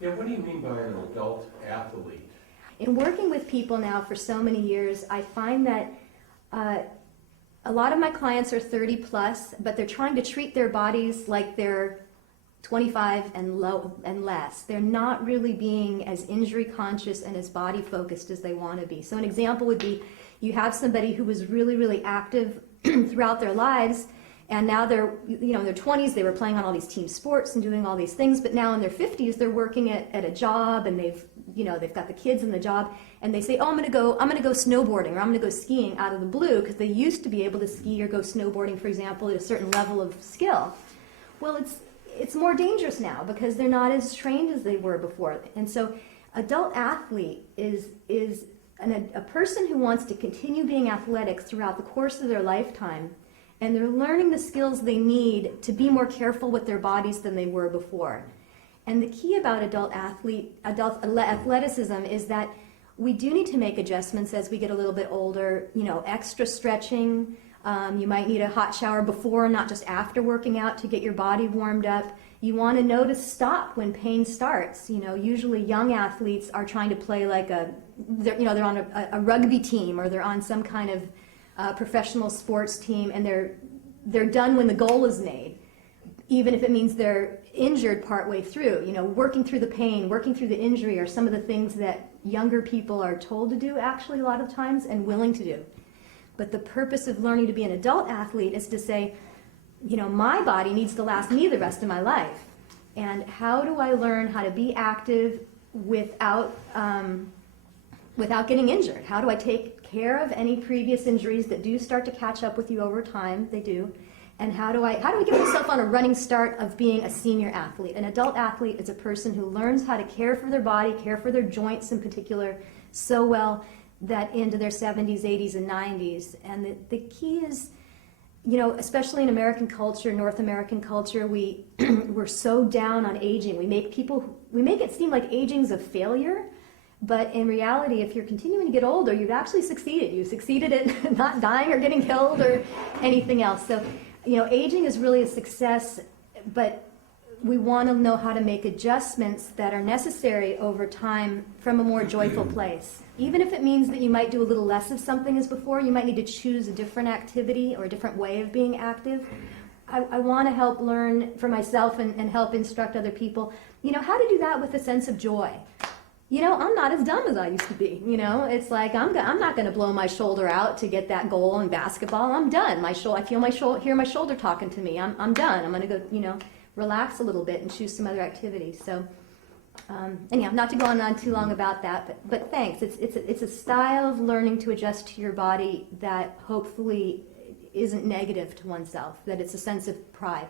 Yeah, what do you mean by an adult athlete? In working with people now for so many years, I find that a lot of my clients are 30 plus, but they're trying to treat their bodies like they're 25 and less. They're not really being as injury conscious and as body focused as they want to be. So an example would be you have somebody who was really, really active throughout their lives, and now they're, in their 20s, they were playing on all these team sports and doing all these things, but now in their 50s, they're working at a job, and they've got the kids in the job, and they say, oh, I'm going to go snowboarding, or I'm going to go skiing out of the blue, because they used to be able to ski or go snowboarding, for example, at a certain level of skill. Well, it's more dangerous now, because they're not as trained as they were before. And so adult athlete is a person who wants to continue being athletic throughout the course of their lifetime, and they're learning the skills they need to be more careful with their bodies than they were before. And the key about adult athleticism is that we do need to make adjustments as we get a little bit older, extra stretching. You might need a hot shower before, not just after working out, to get your body warmed up. You want to know to stop when pain starts. Usually young athletes are trying to play like they're on a rugby team, or they're on some kind of professional sports team, and they're done when the goal is made, even if it means they're injured partway through. Working through the pain, working through the injury are some of the things that younger people are told to do, actually, a lot of times, and willing to do. But the purpose of learning to be an adult athlete is to say, my body needs to last me the rest of my life. And how do I learn how to be active without getting injured? How do I take care of any previous injuries that do start to catch up with you over time? They do. And how do I get myself on a running start of being a senior athlete? An adult athlete is a person who learns how to care for their body, care for their joints in particular, so well that into their 70s, 80s, and 90s. And the key is, especially in American culture, North American culture, we're so down on aging. We make it seem like aging's a failure. But in reality, if you're continuing to get older, you've actually succeeded. You've succeeded at not dying or getting killed or anything else. So, aging is really a success, but we want to know how to make adjustments that are necessary over time from a more joyful place. Even if it means that you might do a little less of something as before, you might need to choose a different activity or a different way of being active. I want to help learn for myself and help instruct other people, how to do that with a sense of joy. I'm not as dumb as I used to be. It's like I'm not going to blow my shoulder out to get that goal in basketball. I'm done. I feel hear my shoulder talking to me. I'm done. I'm going to go, relax a little bit and choose some other activities. So, anyhow, not to go on too long about that, but thanks. It's a style of learning to adjust to your body that hopefully isn't negative to oneself. That it's a sense of pride.